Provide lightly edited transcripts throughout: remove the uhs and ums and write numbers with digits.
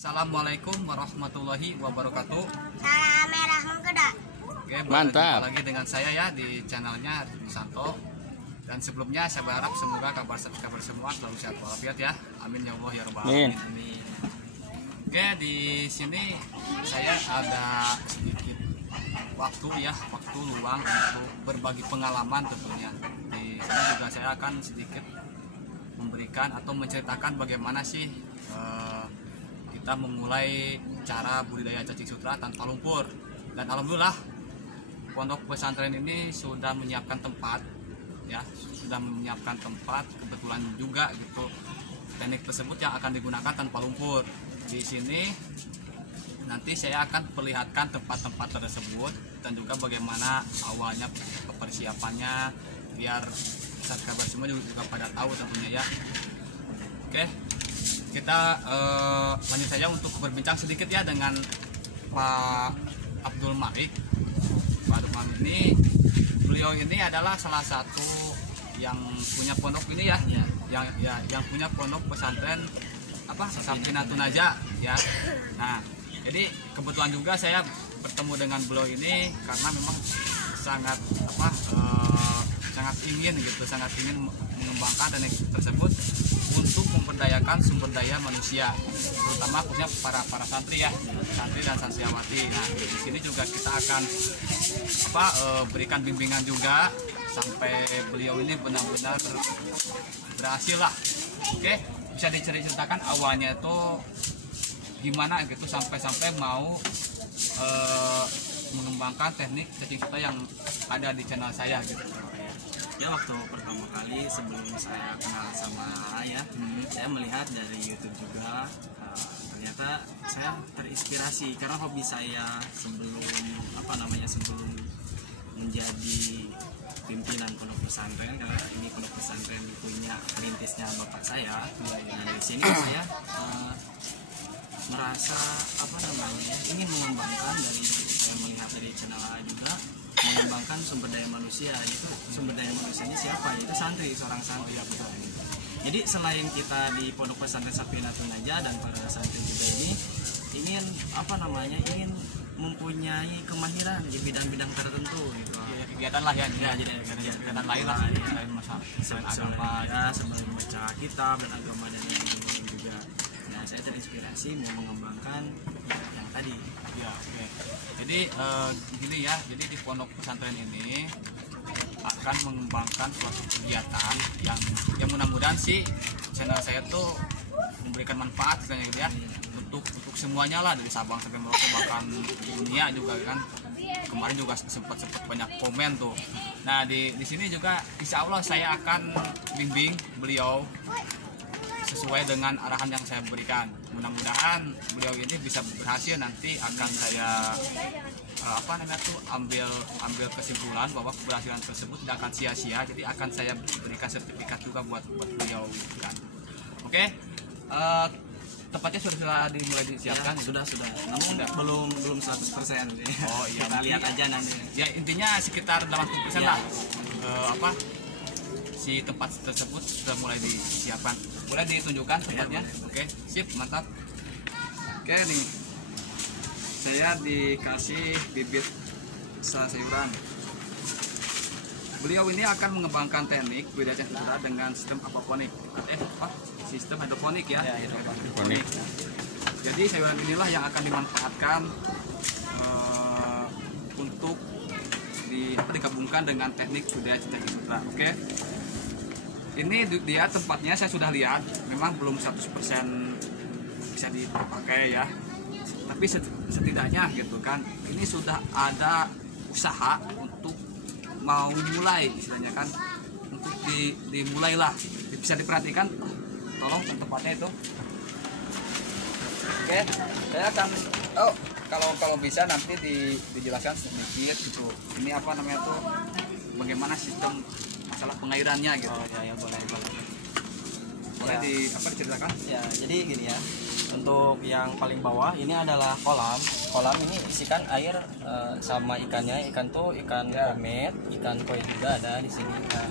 Assalamualaikum warahmatullahi wabarakatuh. Salam merah menggoda. Oke, mantap. Lagi dengan saya ya di channelnya Santo. Dan sebelumnya saya berharap semoga kabar semua selalu sehat walafiat ya. Amin ya Allah ya rabbal alamin. Oke, di sini saya ada sedikit waktu luang untuk berbagi pengalaman tentunya. Di sini juga saya akan sedikit memberikan atau menceritakan bagaimana sih kita memulai cara budidaya cacing sutra tanpa lumpur. Dan alhamdulillah pondok pesantren ini sudah menyiapkan tempat ya, kebetulan juga gitu teknik tersebut yang akan digunakan tanpa lumpur. Di sini nanti saya akan perlihatkan tempat-tempat tersebut dan juga bagaimana awalnya persiapannya biar sahabat semua juga pada tahu tentunya ya. Oke, kita lanjut saja untuk berbincang sedikit ya dengan Pak Abdul Malik. Pak Abdul Malik ini, beliau ini adalah salah satu yang punya pondok ini ya, yang punya pondok pesantren Sakinatun Najah ya. Nah, jadi kebetulan juga saya bertemu dengan beliau ini karena memang sangat ingin mengembangkan teknik tersebut untuk memberdayakan sumber daya manusia, terutama khususnya para santri ya, santri dan santriwati. Nah, di sini juga kita akan berikan bimbingan juga sampai beliau ini benar-benar berhasil lah. Oke, bisa diceritakan awalnya itu gimana gitu sampai mau mengembangkan teknik cacing sutra yang ada di channel saya gitu. Ya, waktu pertama kali sebelum saya kenal sama ayah, saya melihat dari YouTube juga. Ternyata saya terinspirasi karena hobi saya sebelum menjadi pimpinan pondok pesantren, karena ini pondok pesantren punya perintisnya bapak saya. Nah, dari sini saya merasa ingin mengembangkan, dari saya melihat dari channel A juga, mengembangkan sumber daya manusia. Itu sumber daya manusianya siapa? Itu santri, seorang santri ya betul. Jadi selain kita di pondok pesantren Sakinatun Najah dan para santri juga ini ingin mempunyai kemahiran di bidang-bidang tertentu gitu. Ya, kegiatan lah ya, jadi kegiatan lain lah selain masalah agama ya, selain baca kitab dan agama dan lain-lain juga. Nah, saya terinspirasi mau mengembangkan yang tadi. Ya, oke. Jadi gini ya, jadi di pondok pesantren ini akan mengembangkan suatu kegiatan yang mudah-mudahan sih channel saya tuh memberikan manfaat gitu ya untuk semuanya lah, dari Sabang sampai Merauke bahkan dunia juga kan. Kemarin juga sempat banyak komen tuh. Nah, di sini juga insya Allah saya akan bimbing beliau sesuai dengan arahan yang saya berikan. Mudah-mudahan beliau ini bisa berhasil. Nanti akan saya ambil kesimpulan bahwa keberhasilan tersebut tidak akan sia-sia. Jadi akan saya berikan sertifikat juga buat beliau kan. Oke, tempatnya sudah dimulai disiapkan. Ya, sudah. Namun belum 100% sih. Oh iya, kita lihat aja nanti. Ya, intinya sekitar 80% lah. Si tempat tersebut sudah mulai disiapkan. Boleh ditunjukkan tempatnya? Ya, oke, sip, mantap. Oke nih, saya dikasih bibit sayuran. Beliau ini akan mengembangkan teknik budidaya cacing sutra dengan sistem aquaponik. Sistem hidroponik ya. Hidroponik. Jadi sayuran inilah yang akan dimanfaatkan untuk digabungkan dengan teknik budidaya cacing sutra. Oke. Ini dia tempatnya saya sudah lihat, memang belum 100% bisa dipakai ya. Tapi setidaknya gitu kan, ini sudah ada usaha untuk mau mulai istilahnya kan, untuk dimulailah. Bisa diperhatikan, tolong tempatnya itu. Oke, saya akan kalau bisa nanti dijelaskan sedikit gitu. Ini bagaimana sistem masalah pengairannya gitu. Oh ya, boleh. Boleh diceritakan? Ya, jadi gini ya. Untuk yang paling bawah ini adalah kolam. Kolam ini isikan air sama ikannya. Ikan tuh ikan komet, ikan koi juga ada di sini. Nah,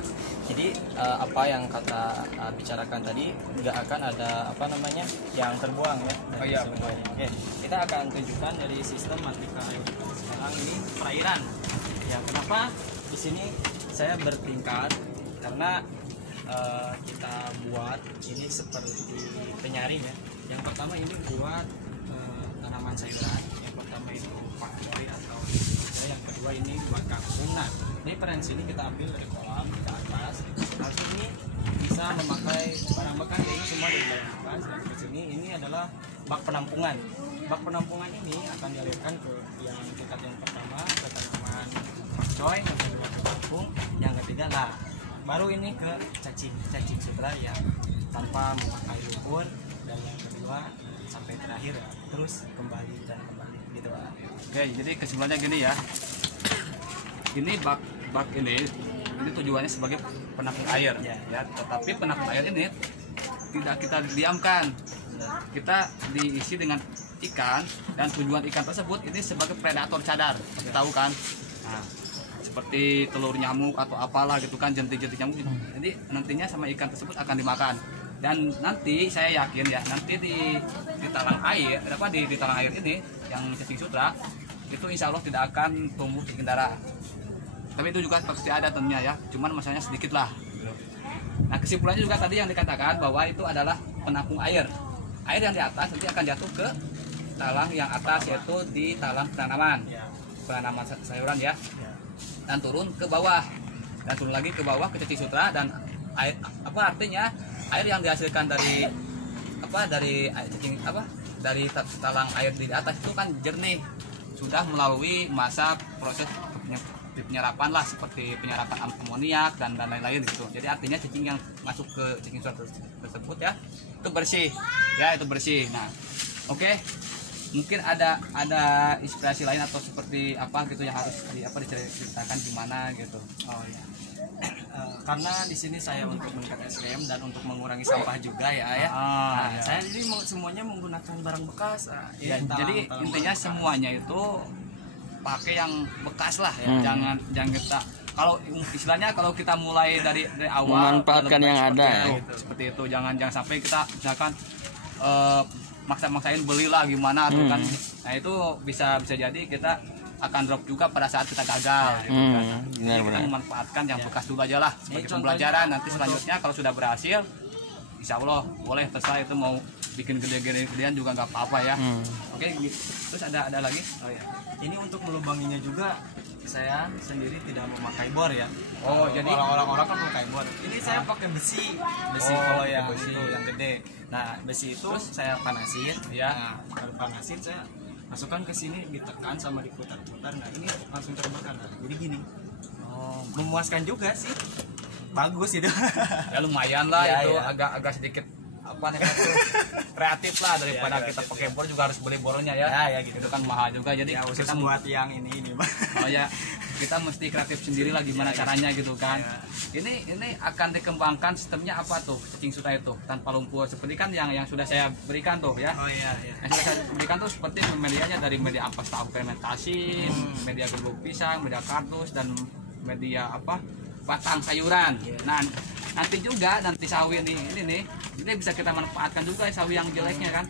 jadi apa yang kata bicarakan tadi nggak akan ada apa namanya yang terbuang ya. Dari sungai. Oke, kita akan tunjukkan dari sistem matrika air. Sekarang ini perairan. Ya, kenapa di sini saya bertingkat? Karena kita buat ini seperti penyaring ya. Yang pertama ini buat tanaman sayuran. Yang pertama itu pakcoy atau yang kedua ini buat kangkung. Nah, referensi ini kita ambil dari kolam ke atas. Langsung ini bisa memakai barang bekas ini semua dari barang bekas. Dan ke sini ini adalah bak penampungan. Bak penampungan ini akan dialirkan ke yang tingkat yang pertama ke tanaman pakcoy, yang kedua ke kangkung, yang ketiga lah baru ini ke cacing sutra yang tanpa memakai lumpur, dan yang kedua sampai terakhir ya, terus kembali gitu lah. Oke, jadi kesimpulannya gini ya. Ini bak ini tujuannya sebagai penampung air ya. Tetapi penampung air ini tidak kita diamkan. Kita diisi dengan ikan, dan tujuan ikan tersebut ini sebagai predator cadar. Kita tahu kan? Nah, seperti telur nyamuk atau apalah gitu kan, jentik-jentik nyamuk. Jadi nantinya sama ikan tersebut akan dimakan. Dan nanti saya yakin ya, nanti di talang air di talang air ini yang cacing sutra itu insya Allah tidak akan tumbuh di kendara. Tapi itu juga pasti ada tentunya ya, cuman masalahnya sedikit lah. Nah, kesimpulannya juga tadi yang dikatakan bahwa itu adalah penampung air. Air yang di atas nanti akan jatuh ke talang yang atas, yaitu di talang penanaman sayuran ya. Dan turun ke bawah, dan turun lagi ke bawah ke cacing sutra. Dan air apa artinya air yang dihasilkan dari talang air di atas itu kan jernih, sudah melalui masa proses penyerapan lah, seperti penyerapan amoniak dan lain-lain gitu. Jadi artinya cacing yang masuk ke cacing sutra tersebut ya itu bersih ya, itu bersih. Nah, oke. Mungkin ada inspirasi lain atau seperti apa gitu yang harus diceritakan gimana gitu. Oh ya. Karena di sini saya untuk meningkatkan SDM dan untuk mengurangi sampah juga ya. Ya. Saya jadi semuanya menggunakan barang bekas. Jadi intinya semuanya itu pakai yang bekas lah ya. Jangan kita kalau istilahnya kalau kita mulai dari awal memanfaatkan yang ada seperti itu. Jangan sampai kita misalkan maksa-maksain belilah gimana tuh kan. Nah, itu bisa jadi kita akan drop juga pada saat kita gagal gitu kan. Jadi kita memanfaatkan yang bekas dulu aja lah sebagai pembelajaran. Nanti selanjutnya kalau sudah berhasil insya Allah boleh, terserah itu mau bikin gede-gedean juga nggak apa-apa ya. Oke, terus ada lagi. Oh ya, ini untuk melubanginya juga saya sendiri tidak memakai bor ya. Jadi orang-orang kan memakai bor. Ini saya pakai besi kalau yang besi itu yang gede. Nah, besi itu terus saya panasin ya. Nah, kalau panasin saya masukkan ke sini, ditekan sama diputar-putar. Nah, ini langsung terbakar. Jadi gini. Memuaskan juga sih. Bagus itu. Ya lumayan lah itu ya. Agak sedikit kreatif lah daripada kita pakai bor juga harus beli bornya ya. Ya gitu. Itu kan mahal juga. Jadi kita buat yang ini Bang. Oh ya, kita mesti kreatif sendiri lah gimana caranya gitu kan. Ini akan dikembangkan sistemnya apa tuh cacing sutra itu tanpa lumpur, seperti kan yang sudah saya berikan tuh ya. Oh iya. Yang sudah saya berikan tuh seperti medianya dari media ampas tahu fermentasi, media gerobak pisang, media kardus, dan media batang sayuran. Nah, nanti sawi ini bisa kita manfaatkan juga sawi yang jeleknya kan,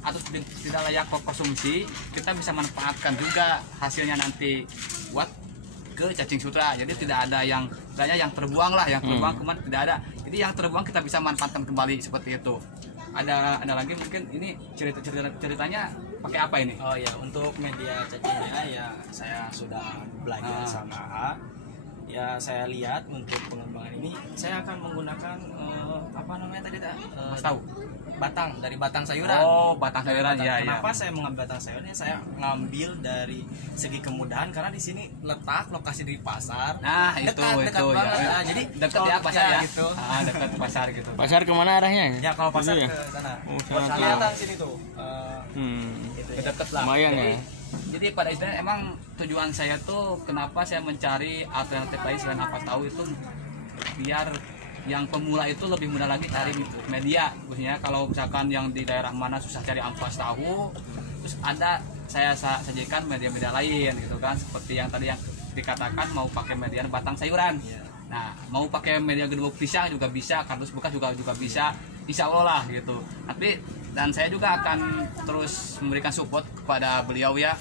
atau tidak layak konsumsi, kita bisa manfaatkan juga hasilnya nanti buat ke cacing sutra. Jadi tidak ada yang terbuang lah, yang terbuang kemana tidak ada. Jadi yang terbuang kita bisa manfaatkan kembali seperti itu. Ada lagi mungkin ini ceritanya pakai apa ini? Oh ya, untuk media cacingnya ya saya sudah belajar sama A. Ya saya lihat untuk pengembangan ini saya akan menggunakan apa namanya tadi tahu dari batang sayuran. Oh, batang sayuran ya. Kenapa saya mengambil batang sayurannya? Saya ngambil dari segi kemudahan karena di sini letak lokasi di pasar. Nah, dekat itu banget. ya. Nah, jadi dekat ya pasar ya. Gitu. Dekat pasar gitu. Pasar kemana arahnya? Ya kalau pasar ya? ke sana. Sana kelihatan sini tuh. Gitu ya. Dekat lah. Lumayan ya. Jadi pada istilahnya emang tujuan saya tuh kenapa saya mencari alternatif lain selain ampas tahu itu biar yang pemula itu lebih mudah lagi cari media, khususnya kalau misalkan yang di daerah mana susah cari ampas tahu, terus ada saya sajikan media-media lain gitu kan, seperti yang tadi yang dikatakan mau pakai media batang sayuran. Nah, mau pakai media gedung pisang juga bisa, kardus bekas juga bisa, insya Allah lah gitu. Tapi dan saya juga akan terus memberikan support kepada beliau ya,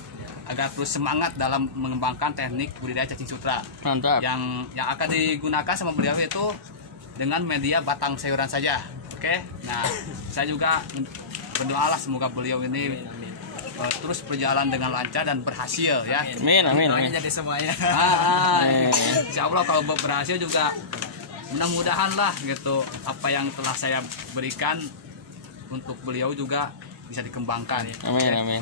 agar terus semangat dalam mengembangkan teknik budidaya cacing sutra. Mantap. Yang akan digunakan sama beliau itu dengan media batang sayuran saja. Oke. Nah, saya juga berdoalah semoga beliau ini terus berjalan dengan lancar dan berhasil ya. Amin, amin, Doanya amin. jadi semuanya. Insya Allah kalau berhasil juga mudah-mudahan lah gitu, apa yang telah saya berikan untuk beliau juga bisa dikembangkan. Amin, amin.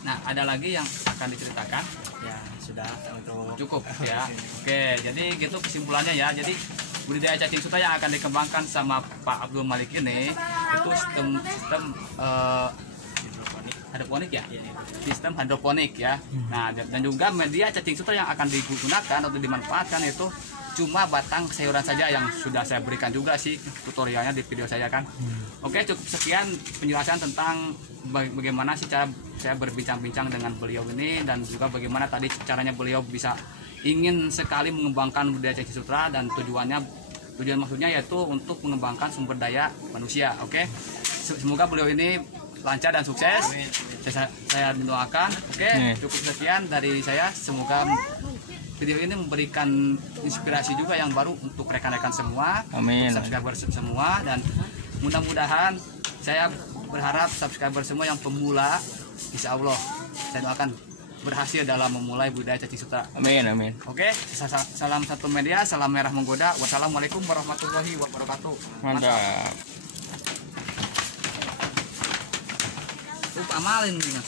Nah, ada lagi yang akan diceritakan? Ya sudah untuk Cukup ya. Oke, jadi gitu kesimpulannya ya. Jadi budidaya cacing sutra yang akan dikembangkan sama Pak Abdul Malik ini itu sistem hidroponik ya, sistem hidroponik ya. Nah, dan juga media cacing sutra yang akan digunakan atau dimanfaatkan itu cuma batang sayuran saja, yang sudah saya berikan juga sih tutorialnya di video saya kan. Oke, cukup sekian penjelasan tentang bagaimana sih cara saya berbincang-bincang dengan beliau ini, dan juga bagaimana tadi caranya beliau bisa ingin sekali mengembangkan budidaya cacing sutra, dan tujuan maksudnya yaitu untuk mengembangkan sumber daya manusia. Oke, semoga beliau ini lancar dan sukses. Saya mendoakan. Oke, cukup sekian dari saya. Semoga video ini memberikan inspirasi juga yang baru untuk rekan-rekan semua, Amin. subscriber semua, dan mudah-mudahan saya berharap subscriber semua yang pemula, insya Allah saya doakan berhasil dalam memulai budidaya cacing sutra. Amin, amin. Oke, salam satu media, salam merah menggoda. Wassalamualaikum warahmatullahi wabarakatuh. Mantap. Amalin dengan